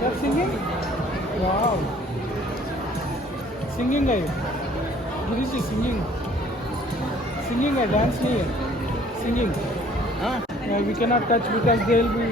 You're singing? Wow. Singing है गिरीश जी singing है dance नहीं है singing we cannot touch because they will be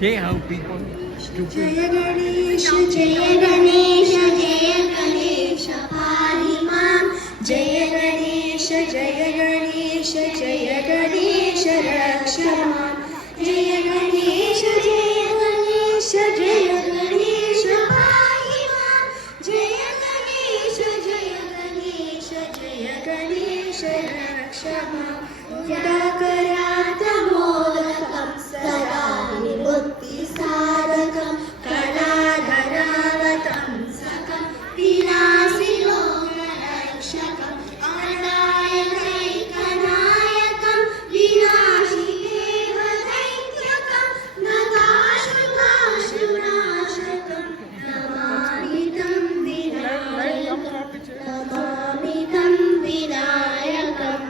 See how people stupid. Jaya Ganesha, Jaya Ganesha, Jaya Ganesha, Pari Mam. Jaya Ganesha, Jaya Ganesha, Jaya Ganesha, Raksha Mam. Jaya Ganesha, Jaya Ganesha, Jaya Ganesha, Pari Mam. Jaya Ganesha, Jaya Ganesha, Jaya Ganesha, Raksha Mam. Yadakarata Modakam Sarani Buddhi Sadakam Kaladharavatam Sakam Vinasi Lokanakshakam Anayakaikanayakam Vinashi Devadaityakam Nadashunashunashakam Namamitam Vinayakam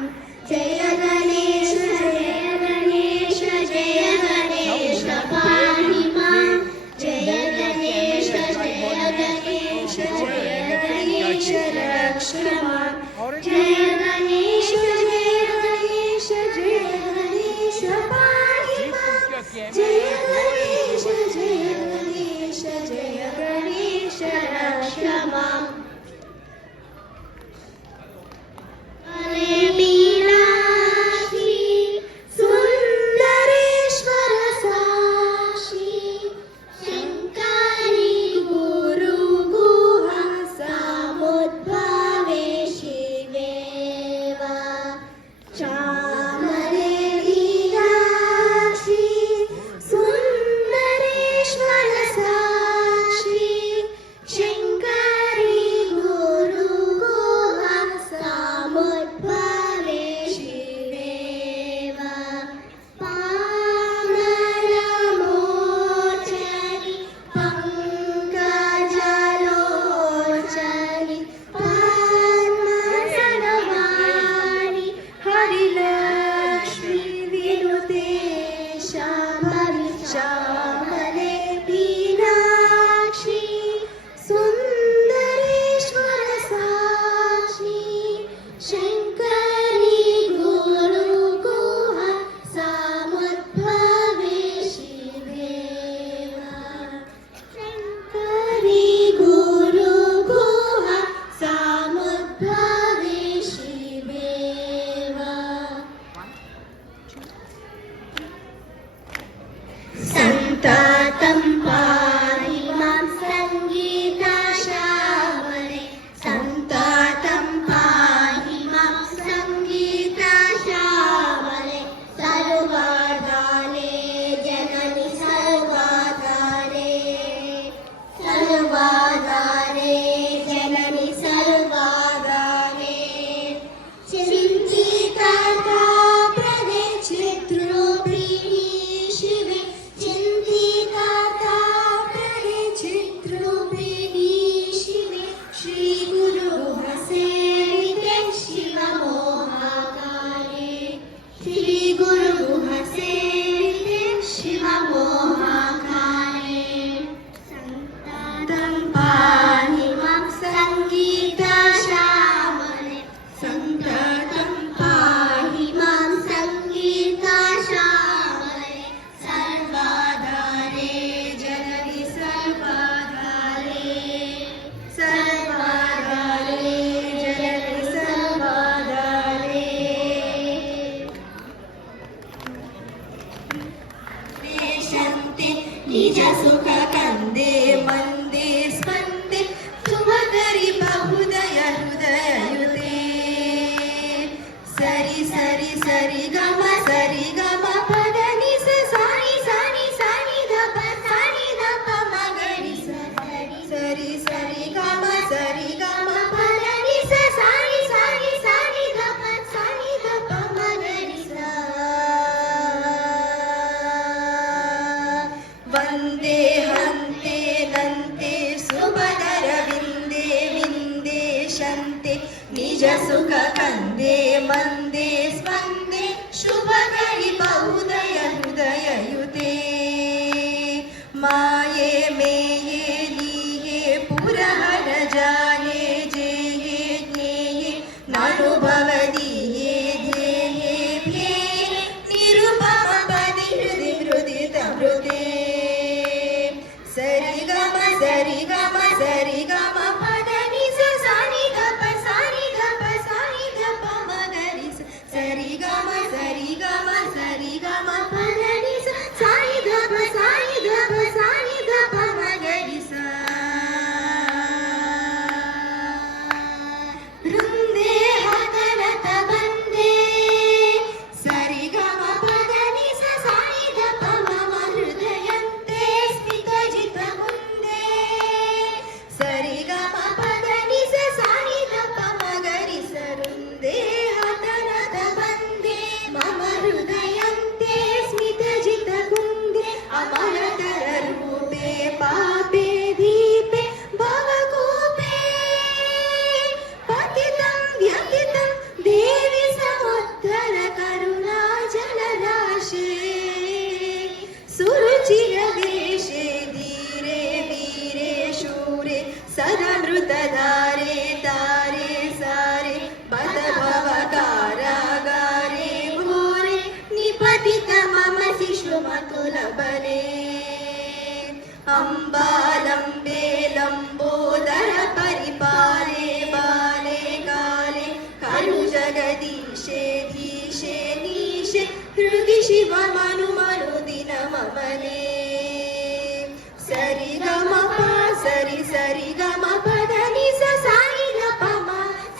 Jaya Ganesha, Jaya Ganesha, Jaya Ganesha, Pari Mam. Jaya Ganesha, Jaya Ganesha, Jaya Ganesha, Raksha Mam. Jaya Ganesha, Jaya Ganesha, Jaya Ganesha, Pari Mam. Jaya Ganesha, Jaya Ganesha, Jaya Ganesha, Raksha Mam. Meelashi, Sundareshwara Sashi, Shankari Guru Guha Samudbhave Shiveva, Chamare Meelashi, Sundareshwara Sashi, Shankari निज सुख कंदे मंदे स्पंदे शुभ करि बहुदय हृदययुते माये मेये लीये पुरहर जाये जेये ज्ञेये नानुभवदीये ध्येये ध्येये निरुपम पदि हृदि हृदि तमृते सरि गम सरि गम सरि गम पद नि सा नि ग प सानि ग प म ग रि स सरि गम पद नि सा नि ग प सानि ग प म ग रि स वृंदे हतनत बंदे सरि गम पद नि सा नि ग प म हृदयन्ते स्मित जित मुंदे सरि गम पद नि सा नि ग प म ग रि स वृंदे हतनत बंदे मम हृदयन्ते स्मित जित कुंदे अमरतर रूपे पापे दीपे भवकूपे पतितं व्यथितं देवि समुद्धर करुणा जलराशे सुरुचिर वेशे धीरे वीरे शूरे सदमृतधारे तारे सारे पद भव कारागारे घोरे निपतित मम शिशुमतुलबले अम्बालम्बे लम्बोदर परिपाले बाले काले खलु जगदीशे धीशे नीशे हृदि शिव मनु मनुदिन ममले सरि गम प सरि गम पद नि सा नि ग प म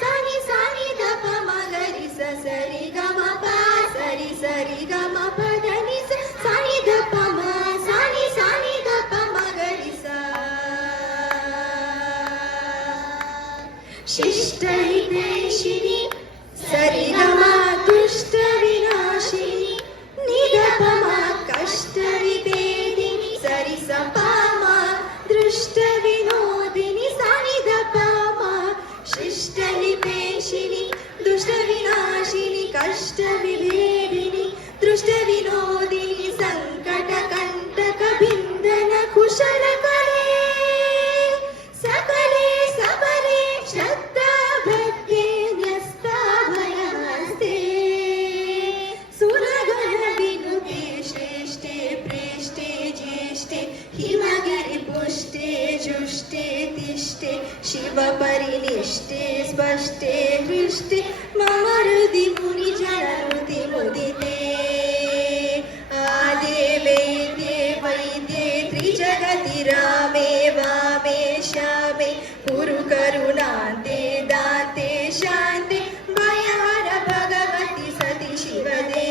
सानि ग प म ग रि स सरि गम प सरि गम पद नि सा नि ग प म सानि ग प म ग रि स शिष्ट हितैषिणि सरि गम दुष्ट विनाशिनि निगम कष्ट विभेदिनि सरि स प म दृष्ट विनोदिनि सानि ग प म शिष्ट हितैषिणि दुष्ट विनाशिनि कष्ट विभेदिनि दृष्ट विनोदिनि संकट कंटक भिंदन कुशल करे सकले सबले श्रद्धा भक्ति न्यस्ता भयहस्ते सुरगण विनुते श्रेष्ठे प्रेष्ठे ज्येष्ठे हिमगिरि पुष्टे जुष्टे तिष्ठे शिव परिनिष्ठे स्पष्टे हृष्टे मम हृदि मुनि जनहृदि मुदिते आदे वेद्ये वैद्ये त्रिजगति रामे वामे श्यामे कुरु करुणान्ते दान्ते शान्ते भयहर भगवति सति शिवदे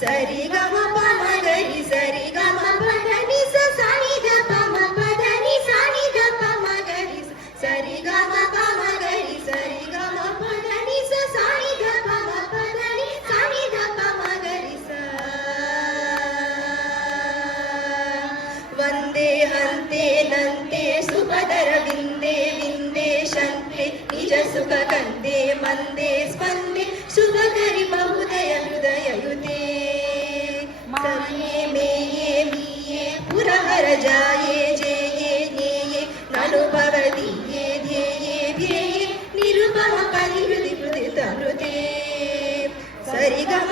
सरि गम प म ग रि सरि गम पद नि सा नि ग प म पद नि सा नि ग प म ग रि स सरि गम प म ग रि सरि गम पद नि सा नि ग प म पद नि सा नि ग प म ग रि स वन्दे हन्ते नन्ते सुभदर विन्दे विन्दे शन्ते निज सुख कंदे मंदे स्पन्दे शुभ करि बहुदय हृदययुते सरिये मेये मीये पुरहर जाये जेये ज्ञेये नानुभवदीये ध्येये ध्येये निरुपम पदि हृदि हृदि तमृते सरि गम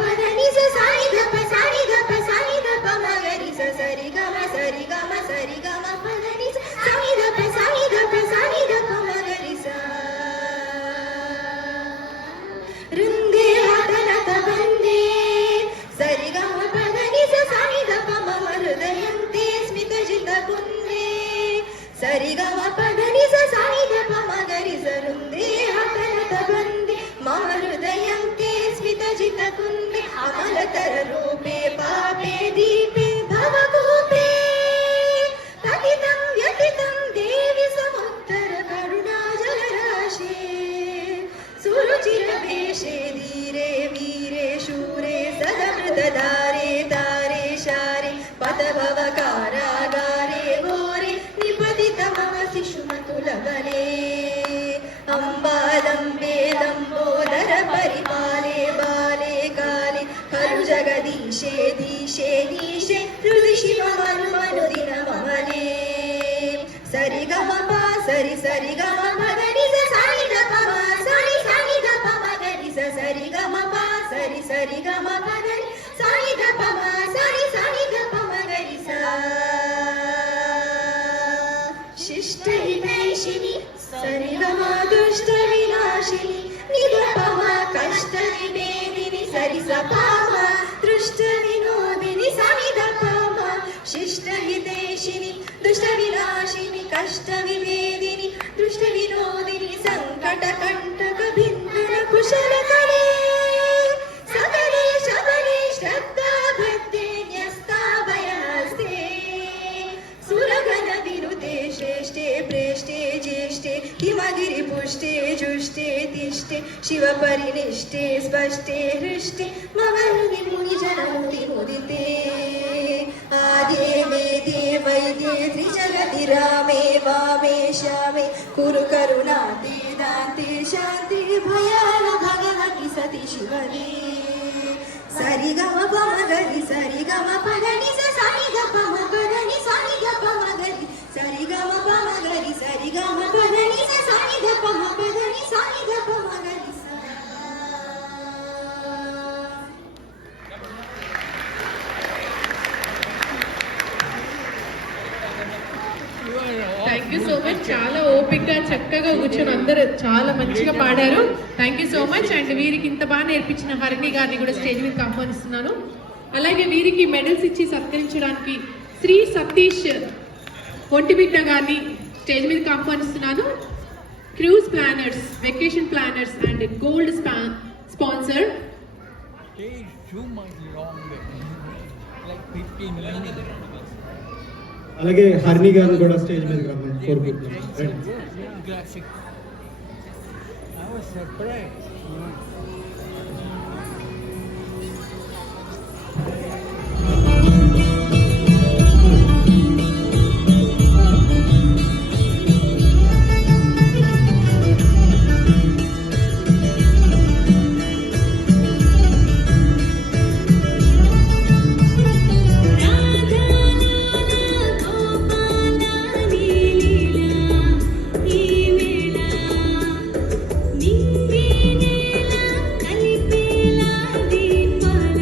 पद नि सा नि ग प सानि ग प म ग रि स सरि गम पद नि सा नि ग प म ग रि स वृंदे हतनत बंदे सरि गम पद नि सा नि ग प म हृदयन्ते स्मित जित कुंदे सरि गम पद नि सा नि ग प म ग रि स वृंदे हतनत बंदे मम हृदयन्ते स्मित जित कुंदे अमलतर रूपे पापे दीपे भवकूपे पतितं व्यथितं देवि समुद्धर करुणा जलराशे सुरुचिर वेशे धीरे वीरे शूरे सदमृतधारे तारे शारे पद भव कारागारे घोरे निपतित मम शिशुमते ಶಿವ ಮನು ಮನು ದಿನ ಮಮನೆ ಸರಿ ಗಮ ಪ ಸರಿ ಸರಿ ಗಮ ಮಗರಿ ಸಾರಿ ಗ ಪ ಸರಿ ಸರಿ ಗ ಪ ಮಗರಿ ಸರಿ ಗಮ ಪ ಸರಿ ಸರಿ ಗಮ ಮಗರಿ ಸಾರಿ ಗ ಪ ಸರಿ ಸರಿ ಗ ಪ ಮಗರಿ ಸ ಶಿಷ್ಟ ಹಿತೈಷಿಣಿ ಸರಿ ಗಮ ದುಷ್ಟ ವಿನಾಶಿನಿ ನಿಗಮ ಕಷ್ಟ ನಿವೇದಿನಿ ಸರಿ ಸ ಪಾಮ ದೃಷ್ಟ ವಿನೋದಿನಿ ಸರಿದ ಪಾಮ ಶಿಷ್ಟ ಹಿತೈಷಿನಿ ದುಷ್ಟ ವಿನಾಶಿನಿ ಕಷ್ಟ ವಿವೇದಿನಿ ದೃಷ್ಟ ವಿನೋದಿನಿ ಸಂಕಟ ಕಂಟಕ ಭಿನ್ನರ ಕುಶಲ ಕಲೆ ಸಕಲೆ ಶಬಲೆ ಶ್ರದ್ಧಾ ಭಕ್ತಿ ನ್ಯಸ್ತಾ ಭಯಹಸ್ತೆ ಸುರಗಣ ವಿನುತೆ ಶ್ರೇಷ್ಠೆ ಪ್ರೇಷ್ಠೆ ಜ್ಯೇಷ್ಠೆ ಹಿಮಗಿರಿ ಪುಷ್ಟೆ ಜುಷ್ಟೆ ತಿಷ್ಠೆ ಶಿವ ಪರಿನಿಷ್ಠೆ ಸ್ಪಷ್ಟೆ ಹೃಷ್ಟೆ ಮಮ ಹೃದಿ ಮುನಿ ಜನಮುದಿ ಮುದಿತೆ ಆದೇ ವೇದೇ ವೈದ್ಯೆ ತ್ರಿಜಗತಿ ರಾಮೇ ವಾಮೇ ಶ್ಯಾಮೇ ಕುರು ಕರುಣಾತೆ ದಾಂತೆ ಶಾಂತಿ ಭಯಾನ ಭಗವತಿ ಸತಿ ಶಿವನೇ ಸರಿ ಗಮ ಪಮ ಗರಿ ಸರಿ ಗಮ ಪಗನಿ ಸರಿ ಗ ಪಮ ಗರಿ ಸರಿ ಗ ಪಮ ಗರಿ ಸರಿ ಗಮ ಪಮ ಗರಿ ಸರಿ ಗಮ ಪಗನಿ ಸರಿ ಗ ಪಮ ಗರಿ ಸರಿ ಗ ಪಮ ಗರಿ ಸ థ్యాంక్ యూ సో మచ్. చాలా ఓపికగా చక్కగా కూర్చొని అందరూ చాలా మంచిగా పాడారు. Thank you so much. And వీరికి ఇంత బాగా నేర్పించిన హరిణి గారిని కూడా స్టేజ్ మీద ఆహ్వానిస్తున్నాను. అలాగే వీరికి మెడల్స్ ఇచ్చి సత్కరించడానికి శ్రీ సతీష్ ఒంటిమిట్ట గారిని స్టేజ్ మీద ఆహ్వానిస్తున్నాను. Cruise planners, vacation planners and gold sponsor. Take too much long, like 15 minutes. అలాగే హరిణి గారు కూడా స్టేజ్ మీద రమ్మని కోరుకుంటున్నాను. రండి. Classic. I was surprised. కలిపేలా దీపాల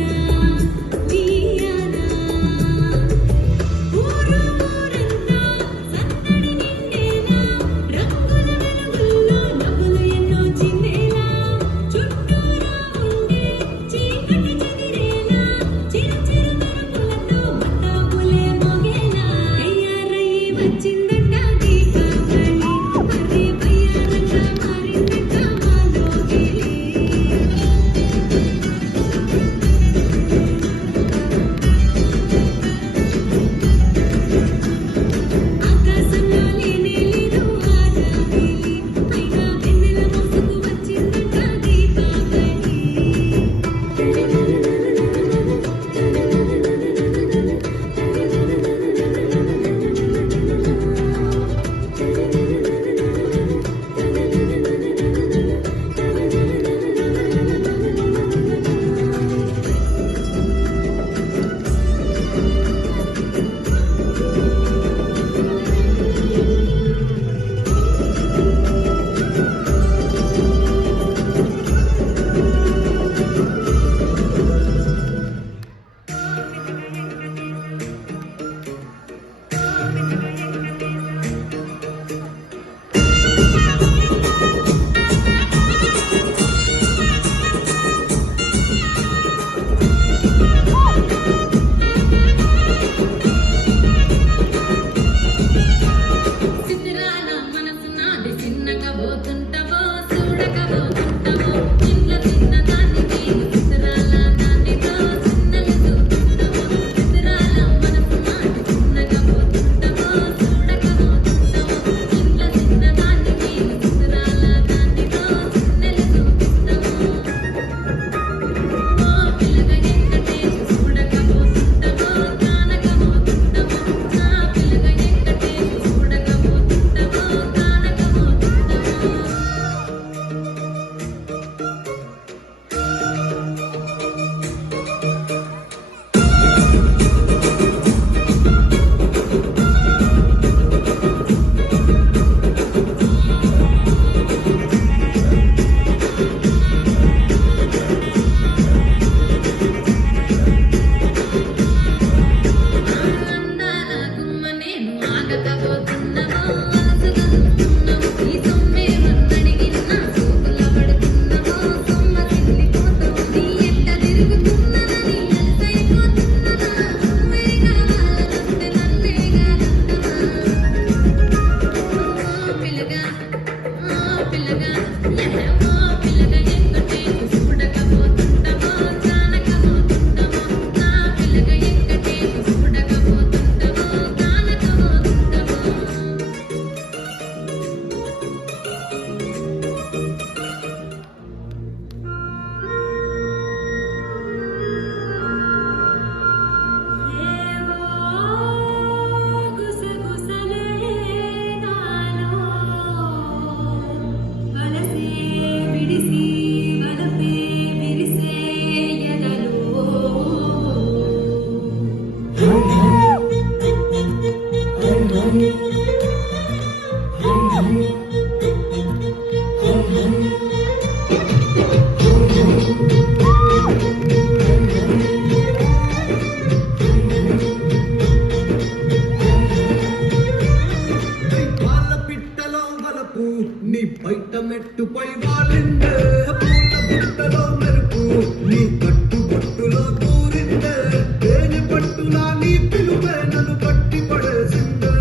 బయట మెట్టుపై వాలిందే పూల బుట్టలో మెరుపు నీ కట్టు బొట్టులో దూరిందే తేనె పట్టులా నీ పిలుపే నన్ను పట్టి పడేసిందే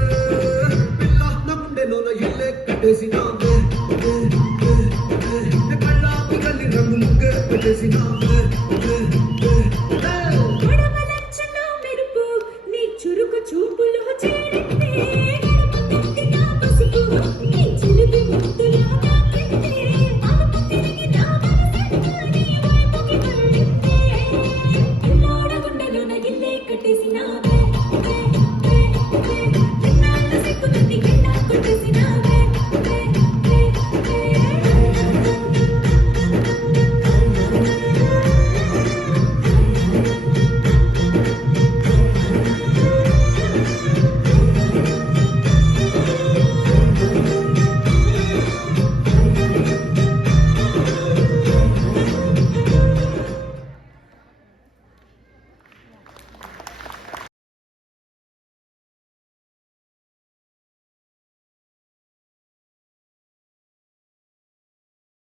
పిల్ల నా గుండెలోన ఇల్లే కట్టేసినావే కళ్ళాపు గల్లి రంగు ముగ్గే పెట్టేసినావే గొడవలచ్చలో మెరుపు నీ చురుకు చూపులో చేరిందే గడప తట్టిన పసుపు నీ చిలిపి ముద్దులో తాకిందే అలుపు తిరిగి నా మనసంతా నీ వైపుకి మళ్ళిందే పిల్లోడ గుండెలోన ఇల్లే కట్టేసినావే ఎన్నాళ్ళ సిగ్గులన్నీ గండా కొట్టేసినావే